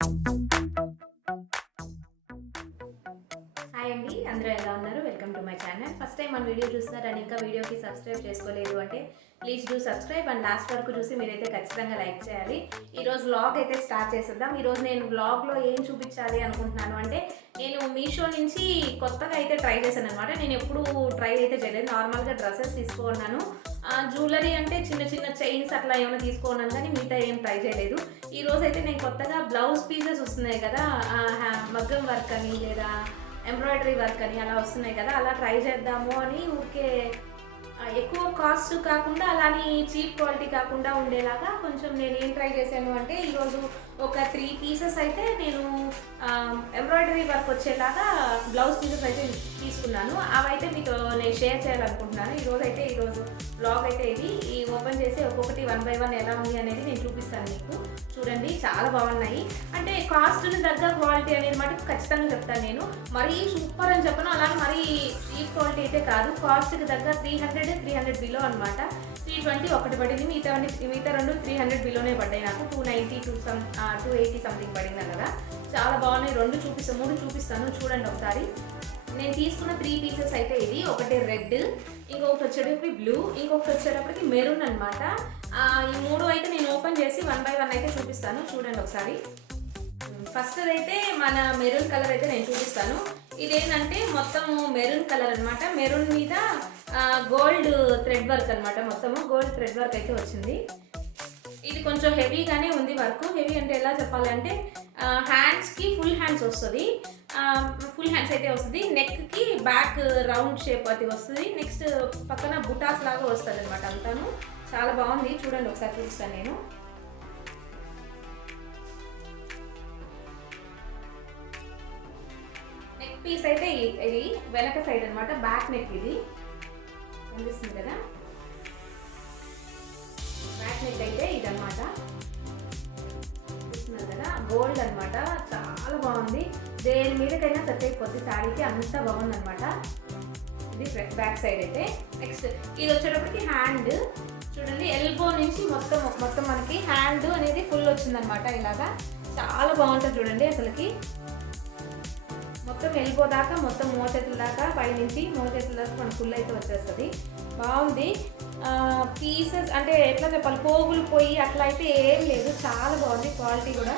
Hi అండి, అందరూ ఎలా ఉన్నారు? Welcome to my channel. First time మన వీడియో చూస్తున్నారు అండ్ ఇంకా వీడియోకి సబ్స్క్రైబ్ చేసుకోలేదు అంటే please do subscribe and last వరకు చూసి మీరైతే ఖచ్చితంగా లైక్ చేయాలి. ఈరోజు వ్లాగ్ అయితే స్టార్ట్ చేసేద్దాం. ఈరోజు నేను వ్లాగ్లో ఏం చూపించాలి అనుకుంటున్నాను అంటే నేను మీషో నుంచి కొత్తగా అయితే ట్రై చేశాను అనమాట. నేను ఎప్పుడు ట్రై అయితే చేయలేదు. నార్మల్గా డ్రెస్సెస్ తీసుకున్నాను, జ్యువెలరీ అంటే చిన్న చిన్న చైన్స్ అట్లా ఏమైనా తీసుకున్నాను, కానీ మిగతా ఏం ట్రై చేయలేదు. ఈరోజు అయితే నేను కొత్తగా బ్లౌజ్ పీసెస్ వస్తున్నాయి కదా, మగ్గం వర్క్ అని లేదా ఎంబ్రాయిడరీ వర్క్ అని అలా వస్తున్నాయి కదా, అలా ట్రై చేద్దాము అని ఊరికే ఎక్కువ కాస్ట్ కాకుండా అలానే చీప్ క్వాలిటీ కాకుండా ఉండేలాగా కొంచెం నేను ఏం ట్రై చేశాను అంటే ఈరోజు ఒక 3 పీసెస్ అయితే నేను ఎంబ్రాయిడరీ వర్క్ వచ్చేలాగా బ్లౌజ్ పీసెస్ అయితే తీసుకున్నాను. అవైతే మీతో నేను షేర్ చేయాలనుకుంటున్నాను. ఈరోజు బ్లాగ్ అయితే ఇది ఓపెన్ చేసి ఒక్కొక్కటి 1 by 1 ఎలా ఉంది అనేది నేను చూపిస్తాను మీకు. చూడండి, చాలా బాగున్నాయి. అంటే కాస్ట్ని తగ్గ క్వాలిటీ అనేది మటుకు ఖచ్చితంగా చెప్తాను నేను. మరీ సూపర్ అని చెప్పను, అలాగే మరీ చీప్ క్వాలిటీ అయితే కాదు. కాస్ట్కి తగ్గ 300 బిలో అనమాట. 320 ఒకటి పడింది, మిగతా రెండు 300 బిలోనే పడ్డాయి నాకు. 290 280 సంథింగ్ పడింది కదా. చాలా బాగున్నాయి. 3 చూపిస్తాను చూడండి ఒకసారి. నేను తీసుకున్న 3 పీసెస్ అయితే ఇది. ఒకటి రెడ్, ఇంకొకటి వచ్చేటప్పటికి బ్లూ, ఇంకొకటి వచ్చేటప్పటికి మెరూన్ అనమాట. ఈ 3 అయితే నేను ఓపెన్ చేసి 1 by 1 అయితే చూపిస్తాను చూడండి ఒకసారి. ఫస్ట్ అయితే మన మెరూన్ కలర్ అయితే నేను చూపిస్తాను. ఇదేంటంటే మొత్తం మెరూన్ కలర్ అనమాట. మెరూన్ మీద గోల్డ్ థ్రెడ్ వర్క్ అనమాట. మొత్తము గోల్డ్ థ్రెడ్ వర్క్ అయితే వచ్చింది. ఇది కొంచెం హెవీగానే ఉంది వర్క్. హెవీ అంటే ఎలా చెప్పాలంటే హ్యాండ్స్కి ఫుల్ హ్యాండ్స్ వస్తుంది. ఫుల్ హ్యాండ్స్ అయితే వస్తుంది. నెక్కి బ్యాక్ రౌండ్ షేప్ అది వస్తుంది. నెక్స్ట్ పక్కన బుటాస్ లాగా వస్తుంది అనమాట అంతాను. చాలా బాగుంది. చూడండి ఒకసారి చూపిస్తాను నేను. నెక్ పీస్ అయితే ఇది వెనక సైడ్ అనమాట. బ్యాక్ నెక్ ఇది కనిపిస్తుంది కదా. బ్యాక్ నెక్ అయితే ఇదనమాట. చూస్తున్నారు కదా, గోల్డ్ అనమాట. చాలా బాగుంది. దేని మీదకైనా సెట్ అయిపోద్ది శారీకి, అంత బాగుంది అనమాట. ఇది బ్యాక్ సైడ్ అయితే. నెక్స్ట్ ఇది వచ్చేటప్పటికి హ్యాండ్. చూడండి, ఎల్బో నుంచి మొత్తం మనకి హ్యాండ్ అనేది ఫుల్ వచ్చిందనమాట. ఇలాగా చాలా బాగుంటుంది చూడండి. అసలుకి మొత్తం ఎల్బో దాకా, మొత్తం మోచేతుల దాకా, పైనుంచి మోచేతుల దాకా మన ఫుల్ అయితే వచ్చేస్తుంది. బాగుంది. పీసెస్ అంటే ఎట్లా చెప్పాలి, పోగులు పోయి అట్లా అయితే ఏం లేదు. చాలా బాగుంది. క్వాలిటీ కూడా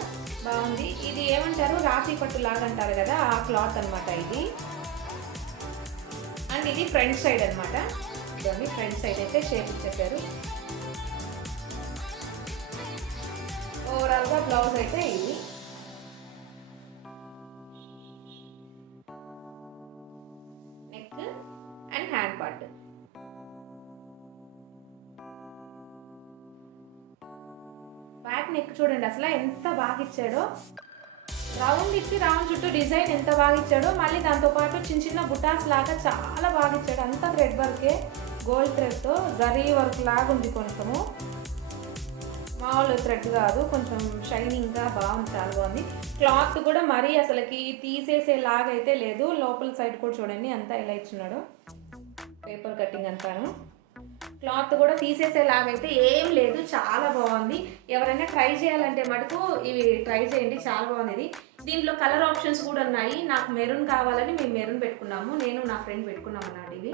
బాగుంది. ఇది ఏమంటారు, రాశి పట్టు లాగా అంటారు కదా, ఆ క్లాత్ అనమాట ఇది. అండ్ ఇది ఫ్రంట్ సైడ్ అనమాట. ఇదండి ఫ్రంట్ సైడ్ అయితే షేప్ ఇచ్చేసారు. ఓవరాల్గా బ్లౌజ్ అయితే ఇది. Neck and hand part. Back neck చూడండి అసలు ఎంత బాగా ఇచ్చాడో. రౌండ్ ఇచ్చి రౌండ్ చుట్టూ డిజైన్ ఎంత బాగా ఇచ్చాడో. మళ్ళీ దాంతోపాటు చిన్న చిన్న బుటాస్ లాగా చాలా బాగా ఇచ్చాడు. అంతా థ్రెడ్ వర్కే, గోల్డ్ థ్రెడ్తో జరీ వర్క్ లాగా ఉంది. కొంచెము మామూలు థ్రెడ్ కాదు, కొంచెం షైనింగ్గా బాగుంది. చాలా బాగుంది. క్లాత్ కూడా మరీ అసలుకి తీసేసేలాగా అయితే లేదు. లోపల సైడ్ కూడా చూడండి అంతా ఎలా ఇచ్చున్నాడో. పేపర్ కటింగ్ అంతాను. క్లాత్ కూడా తీసేసేలాగైతే ఏం లేదు. చాలా బాగుంది. ఎవరైనా ట్రై చేయాలంటే మటుకు ఇవి ట్రై చేయండి. చాలా బాగుంది ఇది. దీంట్లో కలర్ ఆప్షన్స్ కూడా ఉన్నాయి. నాకు మెరూన్ కావాలని మేము మెరూన్ పెట్టుకున్నాము. నేను నా ఫ్రెండ్ పెట్టుకున్నాము అన్నాడు. ఇవి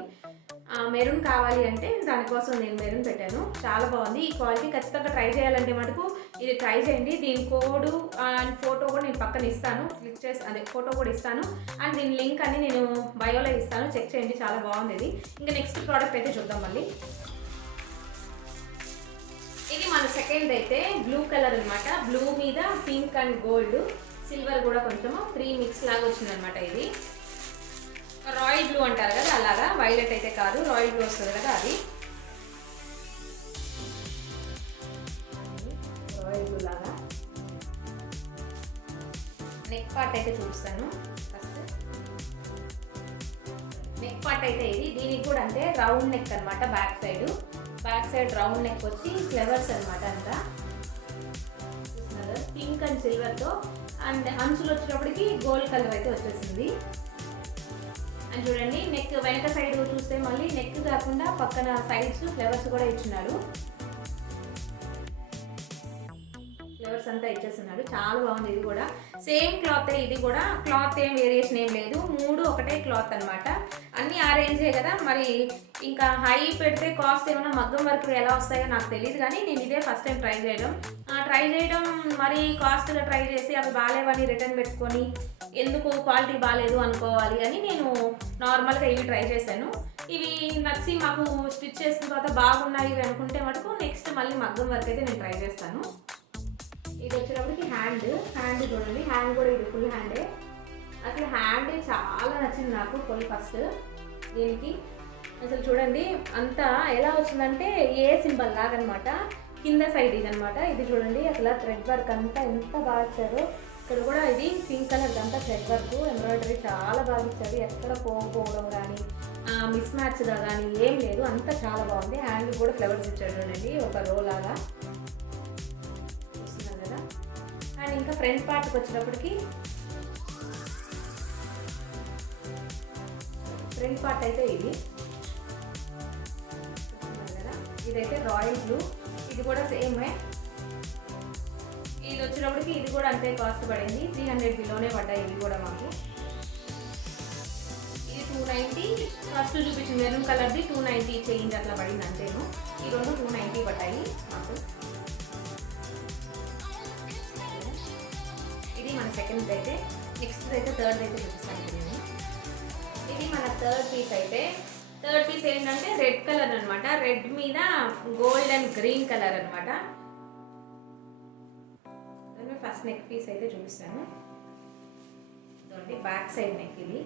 మెరూన్ కావాలి అంటే దానికోసం నేను మెరూన్ పెట్టాను. చాలా బాగుంది. ఈ క్వాలిటీ ఖచ్చితంగా ట్రై చేయాలంటే మటుకు ఇది ట్రై చేయండి. దీని కోడ్ అండ్ ఫోటో కూడా నేను పక్కన ఇస్తాను. క్లిక్ చేసి అదే ఫోటో కూడా ఇస్తాను. అండ్ దీని లింక్ అని నేను బయోలో ఇస్తాను. చెక్ చేయండి. చాలా బాగుంది ఇది. ఇంకా నెక్స్ట్ ప్రోడక్ట్ అయితే చూద్దాం మళ్ళీ. ఇది మన సెకండ్ అయితే బ్లూ కలర్ అనమాట. బ్లూ మీద పింక్ అండ్ గోల్డ్, సిల్వర్ కూడా కొంచెము 3 మిక్స్ లాగా వచ్చిందనమాట. ఇది రాయల్ బ్లూ అంటారు కదా, అలాగా. వైలెట్ అయితే కాదు, రాయల్ బ్లూ వస్తుంది కదా అది. రాయల్ బ్లూ లాగా. నెక్ పార్ట్ అయితే చూపిస్తాను. ఫస్ట్ నెక్ పార్ట్ అయితే ఇది. దీనికి కూడా అంటే రౌండ్ నెక్ అనమాట. బ్యాక్ సైడ్ రౌండ్ నెక్ వచ్చి ఫ్లవర్స్ అనమాట. అంతా పింక్ అండ్ సిల్వర్తో. అండ్ అంచులు వచ్చేటప్పటికి గోల్డ్ కలర్ అయితే వచ్చేసింది. అండ్ చూడండి, నెక్ వెనక సైడ్ చూస్తే మళ్ళీ నెక్ కాకుండా పక్కన సైడ్స్ ఫ్లవర్స్ కూడా ఇచ్చినారు. ఫ్లవర్స్ అంతా ఇచ్చేస్తున్నాడు. చాలా బాగుంది. ఇది కూడా సేమ్ క్లాత్, ఇది కూడా క్లాత్ ఏం వేరియేషన్ ఏం లేదు, 3 ఒకటే క్లాత్ అనమాట. అన్నీ ఆ రేంజే కదా. మరి ఇంకా హై పెడితే కాస్ట్ ఏమైనా మగ్గం వర్క్ ఎలా వస్తాయో నాకు తెలియదు, కానీ నేను ఇదే ఫస్ట్ టైం ట్రై చేయడం మరి కాస్ట్గా ట్రై చేసి అవి బాగాలేవని రిటర్న్ పెట్టుకొని ఎందుకు క్వాలిటీ బాగాలేదు అనుకోవాలి అని నేను నార్మల్గా ఇవి ట్రై చేశాను. ఇవి నచ్చి మాకు స్టిచ్ చేసిన తర్వాత బాగున్నాయి ఇవి అనుకుంటే మటుకు నెక్స్ట్ మళ్ళీ మగ్గం వర్క్ అయితే నేను ట్రై చేస్తాను. ఇది వచ్చేటప్పటికి హ్యాండ్ చూడండి, హ్యాండ్ కూడా ఇది ఫుల్ హ్యాండే. అసలు హ్యాండ్ చాలా నచ్చింది నాకు ఫస్ట్ దీనికి. అసలు చూడండి అంతా ఎలా వచ్చిందంటే ఏ సింబల్ లాగా అనమాట, కింద సైడ్ ఇది అనమాట. ఇది చూడండి అసలు థ్రెడ్ వర్క్ అంతా ఎంత బాగా ఇచ్చారు. ఇక్కడ కూడా ఇది పింక్ కలర్ అంతా థ్రెడ్ వర్క్ ఎంబ్రాయిడరీ చాలా బాగా ఇచ్చారు. ఎక్కడ పోకపోవడం కానీ మిస్ మ్యాచ్గా కానీ ఏం లేదు, అంతా చాలా బాగుంది. హ్యాండ్ కూడా ఫ్లవర్స్ ఇచ్చాడు చూడండి, ఒక రో లాగా చూస్తున్నాం కదా. అండ్ ఇంకా ఫ్రంట్ పార్ట్కి వచ్చేటప్పటికి ఫ్రంట్ పార్ట్ అయితే ఇది కదా, ఇదైతే రాయల్ బ్లూ. ఇది కూడా సేమే. ఇది వచ్చినప్పటికి ఇది కూడా అంతే కాస్ట్ పడింది, 300 బిలోనే పడ్డాయి ఇవి కూడా మాకు. ఇది 290, ఫస్ట్ చూపించింది మెరూన్ కలర్ది 290 చేంజ్ అట్లా పడింది అంతేను. ఈ రెండు 290 పడ్డాయి మాకు. ఇది మన సెకండ్ అయితే. నెక్స్ట్ అయితే థర్డ్ అయితే చూపిస్తాను నేను. ఇది మన థర్డ్ పీస్ అయితే. థర్డ్ పీస్ ఏంటంటే రెడ్ కలర్ అనమాట, రెడ్ మీద గోల్డ్ అండ్ గ్రీన్ కలర్ అనమాట. ఫస్ట్ నెక్ పీస్ అయితే చూపిస్తాను చూడండి, బ్యాక్ సైడ్ నెక్ ఇది.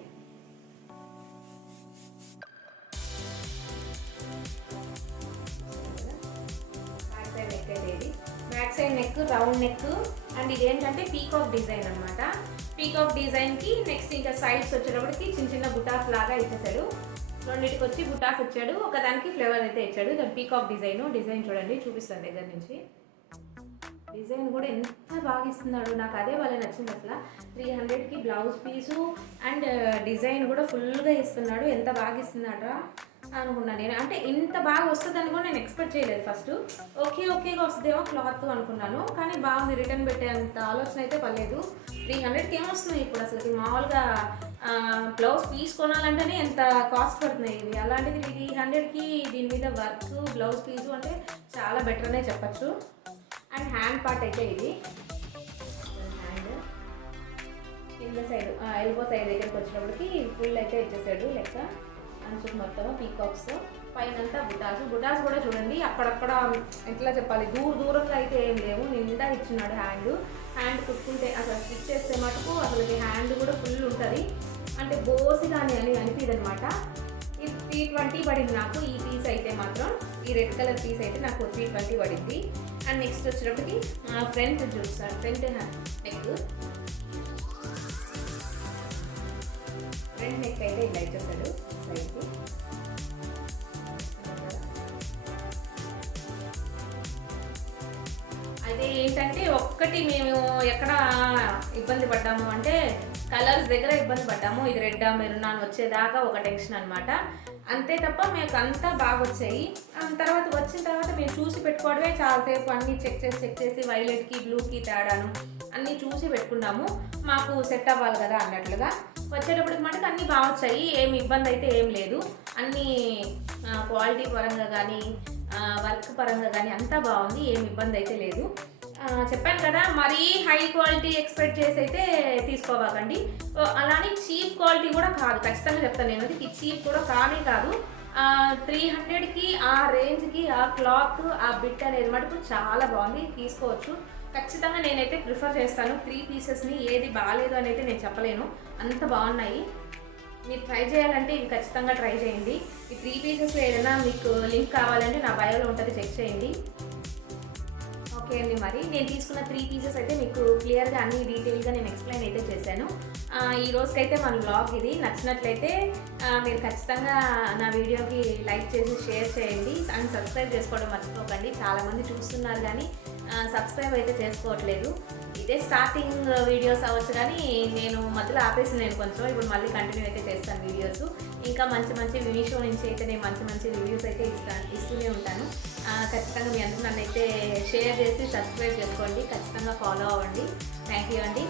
బ్యాక్ సైడ్ నెక్ అయితే ఇది. Back side neck round neck and ఇది ఏంటంటే పీకాక్ డిజైన్ అనమాట. పీకాక్ డిజైన్కి నెక్స్ట్ ఇంకా సైడ్స్ వచ్చేటప్పటికి చిన్న చిన్న బుటాస్ లాగా ఇచ్చేసాడు. రెండింటికి వచ్చి బుటాస్ ఇచ్చాడు, ఒకదానికి ఫ్లేవర్ అయితే ఇచ్చాడు. దాని పీకాక్ డిజైన్ చూడండి, చూపిస్తాను దగ్గర నుంచి. డిజైన్ కూడా ఎంత బాగా ఇస్తున్నాడు, నాకు అదే వాళ్ళ నచ్చింది. అసలు 300కి బ్లౌజ్ పీసు అండ్ డిజైన్ కూడా ఫుల్గా ఇస్తున్నాడు. ఎంత బాగా ఇస్తున్నాడా అనుకున్నాను నేను. అంటే ఇంత బాగా వస్తుందని కూడా నేను ఎక్స్పెక్ట్ చేయలేదు ఫస్ట్. ఓకేగా వస్తుందేమో క్లాత్ అనుకున్నాను, కానీ బాగుంది. రిటర్న్ పెట్టేంత ఆలోచన అయితే పర్లేదు. 300కి ఏమొస్తున్నాయి ఇప్పుడు అసలు మామూలుగా బ్లౌజ్ పీస్ కొనాలంటేనే ఎంత కాస్ట్ పడుతున్నాయి ఇవి. అలాంటిది 300కి దీని మీద వర్క్ బ్లౌజ్ పీసు అంటే చాలా బెటర్ అనే చెప్పచ్చు. అండ్ హ్యాండ్ పార్ట్ అయితే ఇది. హ్యాండ్ కింద సైడ్ ఎల్బో సైడ్ దగ్గరికి వచ్చినప్పటికి ఫుల్ అయితే ఇచ్చేసాడు లెక్క. అంచుకు మొత్తం పీకాక్స్, పైనంతా బుటాస్ కూడా చూడండి అక్కడక్కడ ఎట్లా చెప్పాలి, దూరంగా అయితే ఏం లేవు, నిండా ఇచ్చినాడు. హ్యాండ్ కుట్టుకుంటే అసలు స్టిచ్ చేస్తే మటుకు అసలు హ్యాండ్ కూడా ఫుల్ ఉంటుంది, అంటే బోసి కానీ అని అనిపిది అనమాట. ఇది 320 పడింది నాకు ఈ పీస్ అయితే మాత్రం. ఈ రెడ్ కలర్ పీస్ అయితే నాకు 320 పడింది. అండ్ నెక్స్ట్ వచ్చేటప్పటికి ఫ్రంట్ చూస్తాను, ఫ్రంట్ నెక్ అయితే ఇలా ఇచ్చేసాడు సైడ్కి. అయితే ఏంటంటే ఒక్కటి మేము ఎక్కడ ఇబ్బంది పడ్డాము అంటే కలర్స్ దగ్గర ఇబ్బంది పడ్డాము. ఇది రెడ్ మెరూన్ అని వచ్చేదాకా ఒక టెన్షన్ అనమాట, అంతే తప్ప మీకు అంతా బాగా వచ్చాయి. తర్వాత వచ్చిన తర్వాత మేము చూసి పెట్టుకోవడమే చాలాసేపు, అన్నీ చెక్ చేసి వైలెట్కి బ్లూకి తేడాను అన్నీ చూసి పెట్టుకున్నాము, మాకు సెట్ అవ్వాలి కదా అన్నట్లుగా. వచ్చేటప్పటికి మటుకు అన్నీ బాగా వచ్చాయి, ఏమి ఇబ్బంది అయితే ఏం లేదు. అన్నీ క్వాలిటీ పరంగా కానీ వర్క్ పరంగా కానీ అంతా బాగుంది, ఏమి ఇబ్బంది అయితే లేదు. చెప్పాను కదా, మరీ హై క్వాలిటీ ఎక్స్పెక్ట్ చేసి అయితే తీసుకోవాకండి. అలానే చీప్ క్వాలిటీ కూడా కాదు, ఖచ్చితంగా చెప్తాను నేను. అది చీప్ కూడా కాదు. 300కి ఆ రేంజ్కి ఆ క్లాత్ ఆ బిట్ అనేది మటుకు చాలా బాగుంది, తీసుకోవచ్చు. ఖచ్చితంగా నేనైతే ప్రిఫర్ చేస్తాను 3 పీసెస్ని. ఏది బాగాలేదు అని అయితే నేను చెప్పలేను, అంత బాగున్నాయి. మీరు ట్రై చేయాలంటే ఇవి ఖచ్చితంగా ట్రై చేయండి. ఈ 3 పీసెస్లో ఏదైనా మీకు లింక్ కావాలంటే నా బయోలో ఉంటుంది, చెక్ చేయండి. ఓకే అండి, మరి నేను తీసుకున్న 3 పీసెస్ అయితే మీకు క్లియర్గా అన్ని డీటెయిల్గా నేను ఎక్స్ప్లెయిన్ అయితే చేశాను. ఈ రోజుకైతే మన బ్లాగ్ ఇది. నచ్చినట్లయితే మీరు ఖచ్చితంగా నా వీడియోకి లైక్ చేసి షేర్ చేయండి అండ్ సబ్స్క్రైబ్ చేసుకోవడం మర్చిపోకండి. చాలామంది చూస్తున్నారు కానీ సబ్స్క్రైబ్ అయితే చేసుకోవట్లేదు. ఇదే స్టార్టింగ్ వీడియోస్ అవ్వచ్చు కానీ నేను మధ్యలో ఆపేసి కొంచెం ఇప్పుడు మళ్ళీ కంటిన్యూ అయితే చేస్తాను వీడియోస్. ఇంకా మంచి మంచి మీషో నుంచి అయితే నేను మంచి మంచి రివ్యూస్ అయితే ఇస్తూనే ఉంటాను. ఖచ్చితంగా మీ అందరూ నన్ను అయితే షేర్ చేసి సబ్స్క్రైబ్ చేసుకోండి, ఖచ్చితంగా ఫాలో అవ్వండి. థ్యాంక్ యూ అండి.